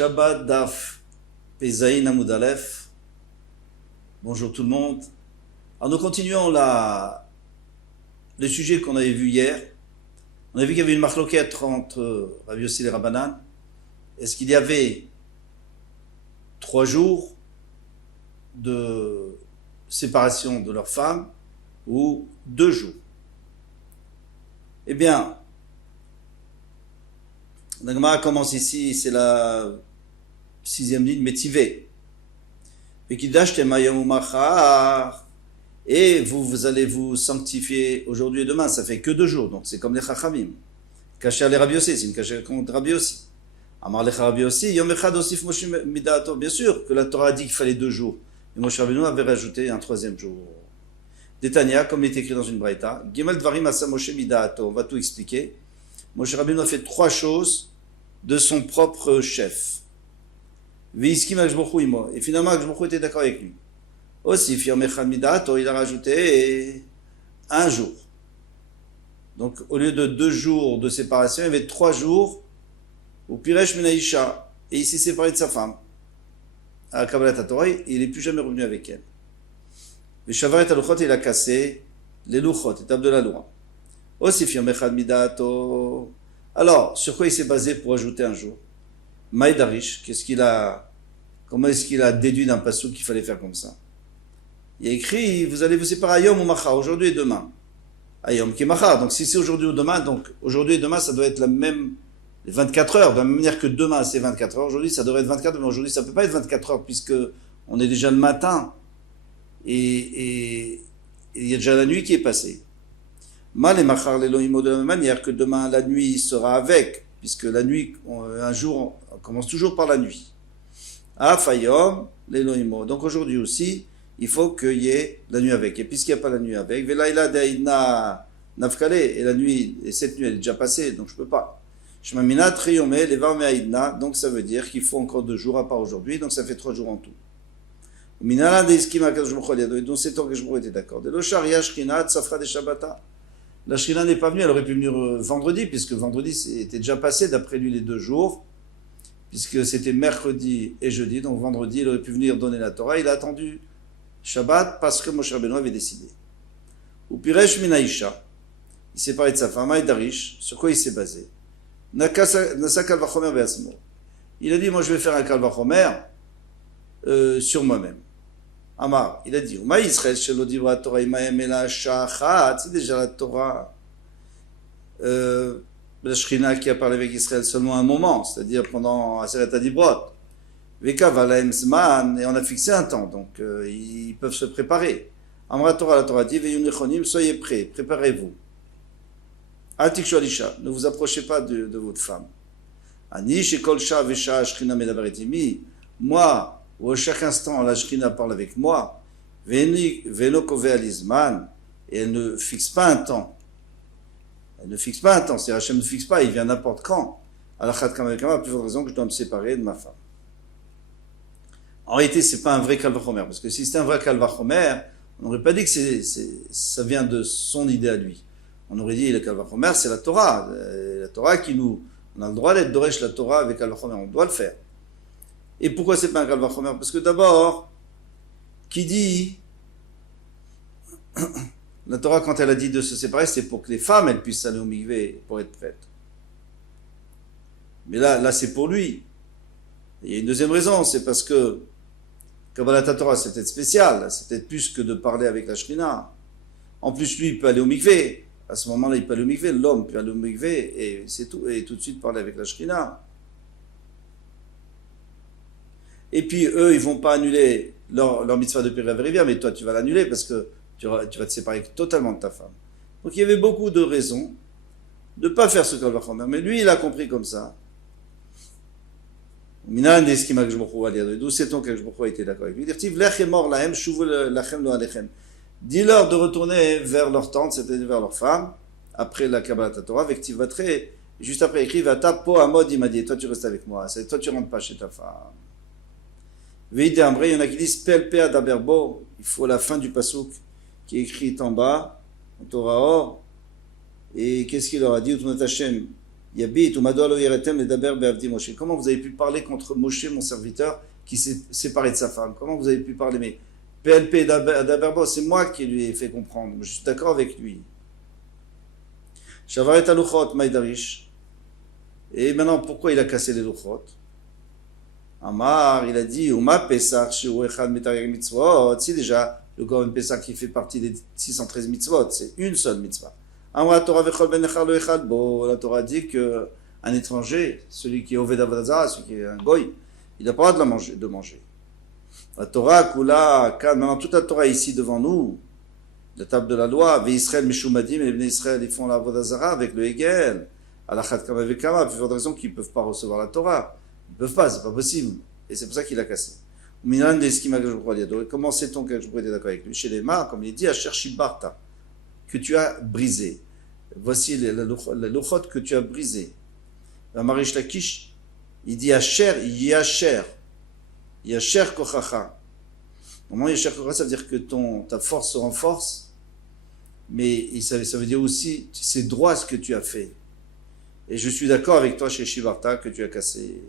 Shabbat Daf Pezaïn Amoud Aleph. Bonjour tout le monde. Alors nous continuons le sujet qu'on avait vu hier. On a vu qu'il y avait une marloquette entre Rabbi Yossi et Rabbanan. Est-ce qu'il y avait 3 jours de séparation de leur femme ou 2 jours? Eh bien, la Gemara commence ici, c'est la 6e ligne, Métivé. Et vous allez vous sanctifier aujourd'hui et demain, ça fait que 2 jours, donc c'est comme les Chachamim. Caché les Rabbi Yossi, c'est une cachée contre Rabbi Yossi. Amar les Rabbi Yossi, Yom Echad Osif Moshe Midato. Bien sûr que la Torah a dit qu'il fallait 2 jours. Et Moshe Rabbeinu avait rajouté un 3e jour. Détania, comme il est écrit dans une braïta, Gimel Dvarim Asa Moshe Midato. On va tout expliquer. Moshe Rabbeinu a fait 3 choses de son propre chef. Et finalement, Akshbochou était d'accord avec lui. Aussi, Yom Echad Midato, il a rajouté 1 jour. Donc, au lieu de 2 jours de séparation, il y avait 3 jours où Piresh Menaïcha, et il s'est séparé de sa femme. À Kabbalat Torah, il n'est plus jamais revenu avec elle. Le Shavaret Aluchot, il a cassé les Luchot, étape de la loi. Aussi, Yom Echad Midato. Alors, sur quoi il s'est basé pour ajouter 1 jour? Maïdarish, comment est-ce qu'il a déduit d'un passou qu'il fallait faire comme ça? Il a écrit, vous allez vous séparer Ayom ou Machar, aujourd'hui et demain. Ayom qui est Machar, donc si c'est aujourd'hui ou demain, donc aujourd'hui et demain, ça doit être la même, les 24 heures, de la même manière que demain c'est 24 heures, aujourd'hui ça devrait être 24 heures, mais aujourd'hui ça ne peut pas être 24 heures puisque on est déjà le matin et il y a déjà la nuit qui est passée. Mal et Machar l'Elohimo de la même manière que demain la nuit sera avec, puisque la nuit, un jour, on commence toujours par la nuit. Afayom l'Elohimo. Donc aujourd'hui aussi, il faut qu'il y ait la nuit avec. Et puisqu'il n'y a pas la nuit avec, Velaïla Daïna Nafkale, et la nuit, et cette nuit elle est déjà passée, donc je ne peux pas. Shmamina Triyome Leva Meaïdna, donc ça veut dire qu'il faut encore 2 jours à part aujourd'hui, donc ça fait 3 jours en tout. Minala Deiskima Kajmocholiado, donc c'est temps que je était d'accord. De l'Osharia Shkina Tsafra de Shabbata. La Shkina n'est pas venue, elle aurait pu venir vendredi, puisque vendredi c'était déjà passé, d'après lui, les 2 jours, puisque c'était mercredi et jeudi, donc vendredi, il aurait pu venir donner la Torah, il a attendu Shabbat parce que Moshe Rabbeinu avait décidé. Ou Piresh Minaïcha, il s'est parlé de sa femme, Aïdarish, sur quoi il s'est basé? Nasa Kalvachomer Beasmo. Il a dit, moi je vais faire un Kalvachomer sur moi-même. Amar, il a dit, Uma Israël Shelodivra Torah Imaem Ela Shachat, c'est déjà la Torah, la Shrina qui a parlé avec Israël seulement un moment, c'est-à-dire pendant Aseret Adibrot. Veka Valaem Zman, et on a fixé un temps, donc ils peuvent se préparer. Amra Torah, la Torah dit, Veyunichonim, soyez prêts, préparez-vous. Atik Shoalisha, ne vous approchez pas de votre femme. Ani Shekol Shah Vesha Shrina Medabaretimi, moi, où à chaque instant la Shrina parle avec moi, Veno Kove Alizman, et elle ne fixe pas un temps. Elle ne fixe pas un temps, c'est Hachem ne fixe pas, il vient n'importe quand. Alachat Kamakama, plus forte raison que je dois me séparer de ma femme. En réalité, c'est pas un vrai Kalvachomer, parce que si c'était un vrai Kalvachomer, on n'aurait pas dit que ça vient de son idée à lui. On aurait dit le Kalvachomer, c'est la Torah. La Torah on a le droit d'être Doresh la Torah avec Kalvachomer, on doit le faire. Et pourquoi c'est pas un Kalvachomer? Parce que d'abord, qui dit, la Torah quand elle a dit de se séparer, c'est pour que les femmes, elles puissent aller au mikvé pour être prêtes. Mais là c'est pour lui. Et il y a une deuxième raison, c'est parce que Kabbalat Torah, c'est peut-être spécial, c'est peut-être plus que de parler avec la Shrina. En plus, lui, il peut aller au mikvé. À ce moment-là, il peut aller au mikvé. L'homme peut aller au mikvé et c'est tout. Et tout de suite parler avec la Shrina. Et puis, eux, ils vont pas annuler leur mitzvah de Pireh Verivia, mais toi, tu vas l'annuler parce que tu vas te séparer totalement de ta femme. Donc, il y avait beaucoup de raisons de ne pas faire ce Kalvachomer. Mais lui, il a compris comme ça. D'où sait-on qu'Akshbochou a été d'accord avec lui? Dis-leur de retourner vers leur tente, c'est-à-dire vers leur femme, après la Kabbalat Torah, avec Tivatre, juste après écrit, Vata po amod, il m'a dit, toi tu restes avec moi, toi tu rentres pas chez ta femme. Veide Ambre, il y en a qui disent, Pelpea d'Aberbo, il faut la fin du pasouk, qui est écrit en bas, en Torah Or, et qu'est-ce qu'il leur a dit? Utunat Hashem, Yabit ou Mado alo yeretem le daber be'avdi Moshe. Comment vous avez pu parler contre Moshe, mon serviteur, qui s'est séparé de sa femme? Comment vous avez pu parler? Mais PLP d'Aberbo, c'est moi qui lui ai fait comprendre. Je suis d'accord avec lui. Shavaret aluchot maïdarish. Et maintenant, pourquoi il a cassé les luchot? Amar, il a dit, Uma Pesach, Shu Echad Metareg Mitzvot. Si déjà, le Korban Pesach qui fait partie des 613 mitzvot, c'est une seule mitzvah. Amar Torah Vechol Ben Echad Lo Echad Bo. La Torah dit qu'un étranger, celui qui est Oved Avodah, celui qui est un goy, il n'a pas le droit de manger. La Torah, Kula, maintenant toute la Torah est ici devant nous, la table de la loi, Ve Israël Meshumadim, et les Bnei Israël, ils font la Avodah Zarah avec le Hegel, Alachat Kama Vekama, puis il y a de raison qu'ils ne peuvent pas recevoir la Torah. Ils ne peuvent pas, c'est pas possible. Et c'est pour ça qu'il a cassé. Comment sait-on que je pourrais être d'accord avec lui? Chez les Mar, comme il dit, Asher Shibarta, que tu as brisé. Voici la luchot que tu as brisé. La Marish Lakish, il dit Asher, Yasher. Yasher Kochacha. Moment Yasher Kochacha, ça veut dire que ta force se renforce, mais ça veut dire aussi, c'est droit ce que tu as fait. Et je suis d'accord avec toi chez Shibarta que tu as cassé.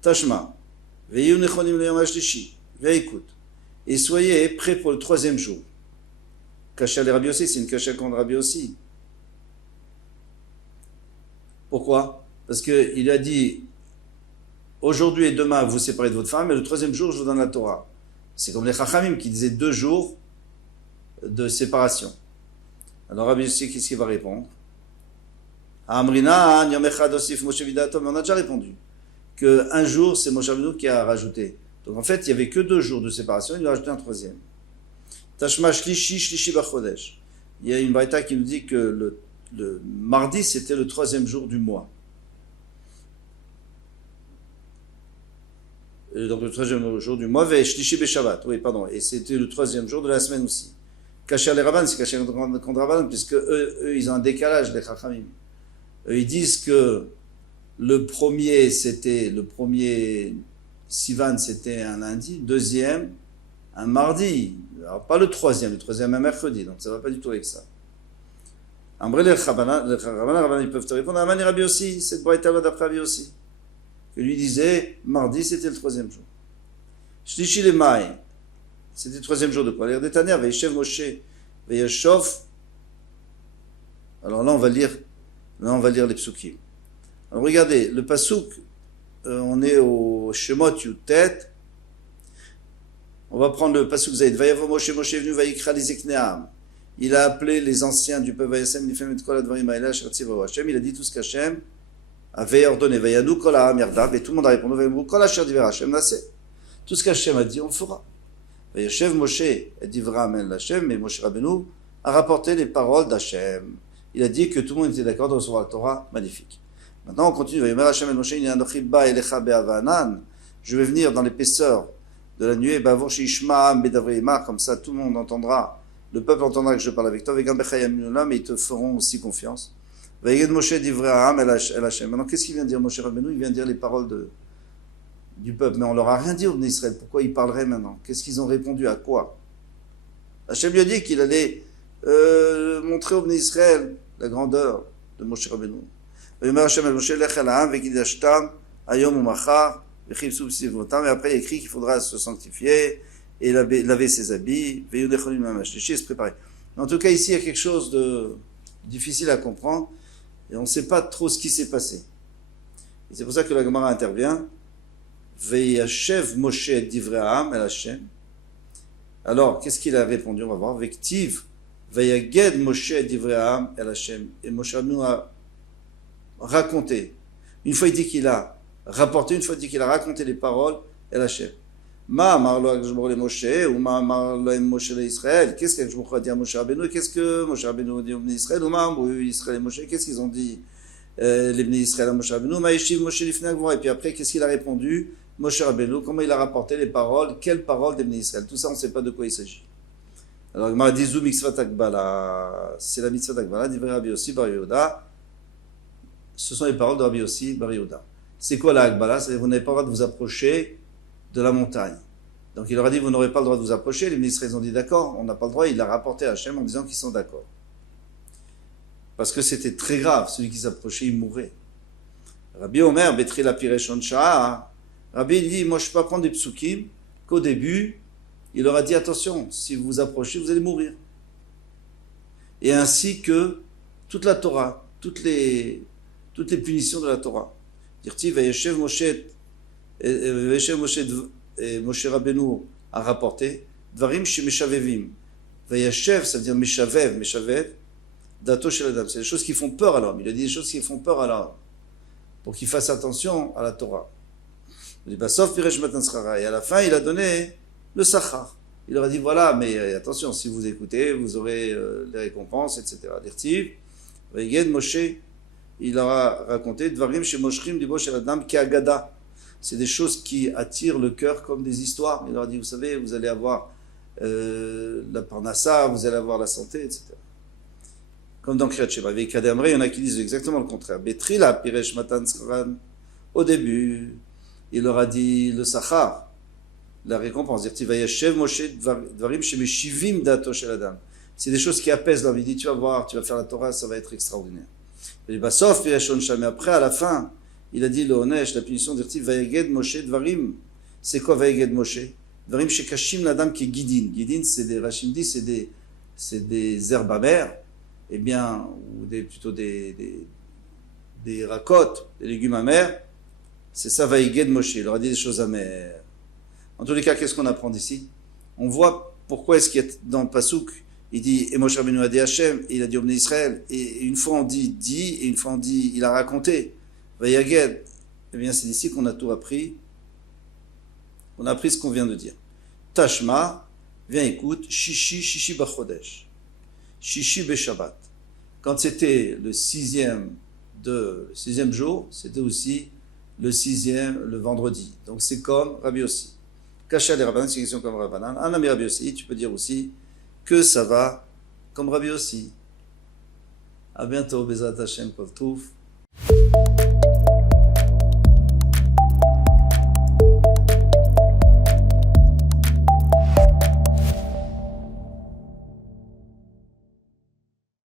Tashma, veillez nechonim le yom hashlishi, écoute, et soyez prêts pour le troisième jour. Kasha les Rabbi aussi, c'est une kasha contre Rabbi aussi. Pourquoi? Parce qu'il a dit, aujourd'hui et demain vous séparez de votre femme, et le troisième jour je vous donne la Torah. C'est comme les Chachamim qui disaient 2 jours de séparation. Alors Rabbi aussi, qu'est-ce qu'il va répondre? Amrina, yom echad osif Moshe vidatom, on a déjà répondu. Qu'un jour, c'est Moshe Rabbeinu qui a rajouté. Donc en fait, il n'y avait que 2 jours de séparation, il a rajouté un troisième. Tashma shlishi, shlishi bachodesh. Il y a une braïta qui nous dit que le mardi, c'était le 3e jour du mois. Et donc le 3e jour du mois, ve shlishi beshabbat. Oui, pardon. Et c'était le 3e jour de la semaine aussi. Kasher les Rabban, c'est Kasher contre Rabban, puisque eux, ils ont un décalage, les Chachamim. Eux, ils disent que le premier Sivan, c'était un lundi, deuxième, un mardi. Alors, pas le troisième un mercredi, donc ça ne va pas du tout avec ça. Ambré les Rabbanan, ils peuvent te répondre. Amani Rabbi aussi, cette braïta d'après Rabbi aussi. Que lui disait, mardi, c'était le 3e jour. Shlishi le Maï, c'était le 3e jour de quoi? L'air d'Etaner, Veishev Moshe, Veishov. Alors là, on va lire les psukim. Alors regardez, le pasouk, on est au Shemot Yutet. On va prendre le pasouk Zayd. Vayavo Moshe, Moshe est venu, Vayikra Lizekneam. Il a appelé les anciens du peuple Vayasem, Nifem et Kol Advarim Haïla, Shertzivahu Hashem. Il a dit tout ce qu'Hashem avait ordonné. Vayadou Kol Ha'am Yardav. Et tout le monde a répondu, Vayamrou Kol Asher Diver Hashem Naseh. Tout ce qu'Hashem a dit, on le fera. Vayashev Moshe et Divra Amen Hashem. Mais Moshe Rabbeinu a rapporté les paroles d'Hashem. Il a dit que tout le monde était d'accord de recevoir la Torah. Magnifique. Maintenant, on continue. Je vais venir dans l'épaisseur de la nuée, comme ça tout le monde entendra, le peuple entendra que je parle avec toi, mais ils te feront aussi confiance. Maintenant, qu'est-ce qu'il vient dire Moshe Rabbeinu? Il vient dire les paroles du peuple, mais on leur a rien dit au Bnei Israël. Pourquoi ils parleraient maintenant? Qu'est-ce qu'ils ont répondu à quoi? Hachem lui a dit qu'il allait montrer au Bnei Israël la grandeur de Moshe Rabbeinu. Et après, il écrit qu'il faudra se sanctifier et laver ses habits, et se préparer. En tout cas, ici, il y a quelque chose de difficile à comprendre et on ne sait pas trop ce qui s'est passé. Et c'est pour ça que la Gemara intervient. Veyashev Moshe Divraham El Hashem. Alors, qu'est-ce qu'il a répondu? On va voir. Vektiv Veyaged Moshe Divraham El Hashem. Et Moshe Rabbeinu a raconté. Une fois il dit qu'il a rapporté, une fois il dit qu'il a raconté les paroles El Hashem. Ma Marlo Akjbor le Moshe ou Ma Marlo Moshe le Israël. Qu'est-ce que je vous dire à Moshe Rabbeinu? Qu'est-ce que Moshe Rabbeinu a dit au Bnei Israël? Ou Ma Israël et Moshe? Qu'est-ce qu'ils ont dit les Bnei Israël à Moshe Rabbeinu? Ma Yeshiv Moshe Lifnei Gvora. Et puis après, qu'est-ce qu'il a répondu Moshe Rabbeinu? Comment il a rapporté les paroles? Quelles paroles des Bnei Israël? Tout ça, on ne sait pas de quoi il s'agit. Alors, il m'a dit Zou Mitzvah Takbala. C'est la Mitzvah Takbala. Dit Rabbi Yossi Bar Yehuda. Ce sont les paroles de Rabbi Yossi Bar Yehuda. C'est quoi la Akbala? C'est vous n'avez pas le droit de vous approcher de la montagne. Donc il leur a dit vous n'aurez pas le droit de vous approcher. Les ministres ils ont dit d'accord, on n'a pas le droit. Il l'a rapporté à Hachem en disant qu'ils sont d'accord. parce que c'était très grave. Celui qui s'approchait, il mourait. Rabbi Omer, Betri la Pireshon Shah, Rabbi il dit, moi je peux apprendre des psukim qu'au début, il leur a dit, attention, si vous vous approchez, vous allez mourir. Et ainsi que toute la Torah, toutes les punitions de la Torah. Dirti, Vayeshev Moshe Rabbeinu a rapporté, Dvarim Shemeshavevim. Vayeshev, ça veut dire Meshavev, Dato Shel Adam. C'est des choses qui font peur à l'homme. Il a dit des choses qui font peur à l'homme, pour qu'il fasse attention à la Torah. Il dit, Basof Piresh Matan Schara. Et à la fin, il a donné le Sachar. Il leur a dit, voilà, mais attention, si vous écoutez, vous aurez les récompenses, etc. Dirtiv, Vayeged Moshe, il leur a raconté, Dvarim Shemoshrim Libo Shel Adam Ki Agada. C'est des choses qui attirent le cœur comme des histoires. Il leur a dit, vous savez, vous allez avoir la parnassa, vous allez avoir la santé, etc. Comme dans Kriyat Shema. Avec Kadamre, il y en a qui disent exactement le contraire. Betrila Piresh Matan Schran. Au début, il leur a dit le Sachar, la récompense. C'est des choses qui apaisent l'homme. Il dit, tu vas voir, tu vas faire la Torah, ça va être extraordinaire. Mais après, à la fin, il a dit le Onesh, la punition, Vayeged Moshe Dvarim. C'est quoi Vayeged Moshe? Dvarim Shekashim Ladam qui est Guidin. Guidin, c'est des Rachim dit, c'est des herbes amères, eh bien, ou plutôt des racottes, des légumes amers. C'est ça Vayeged Moshe. Il leur a dit des choses amères. En tous les cas, qu'est-ce qu'on apprend d'ici? On voit pourquoi est-ce qu'il y a dans le Pasuk, il dit, et Moshe Rabbeinu a dit Hachem, et il a dit Obné Israël, et une fois on dit, et une fois on dit, il a raconté, Vayaged. Eh bien, c'est d'ici qu'on a tout appris. On a appris ce qu'on vient de dire. Tashma, viens écoute, Shishi Bachodesh, Shishi Beshabbat. Quand c'était le sixième jour, c'était aussi le vendredi. Donc c'est comme Rabbi aussi. Kasha les Rabbanan, c'est une question comme Rabbanan. Un ami Rabbi aussi, tu peux dire aussi que ça va comme Rabbi aussi. À bientôt, Bezrat Hashem, Kol Touf.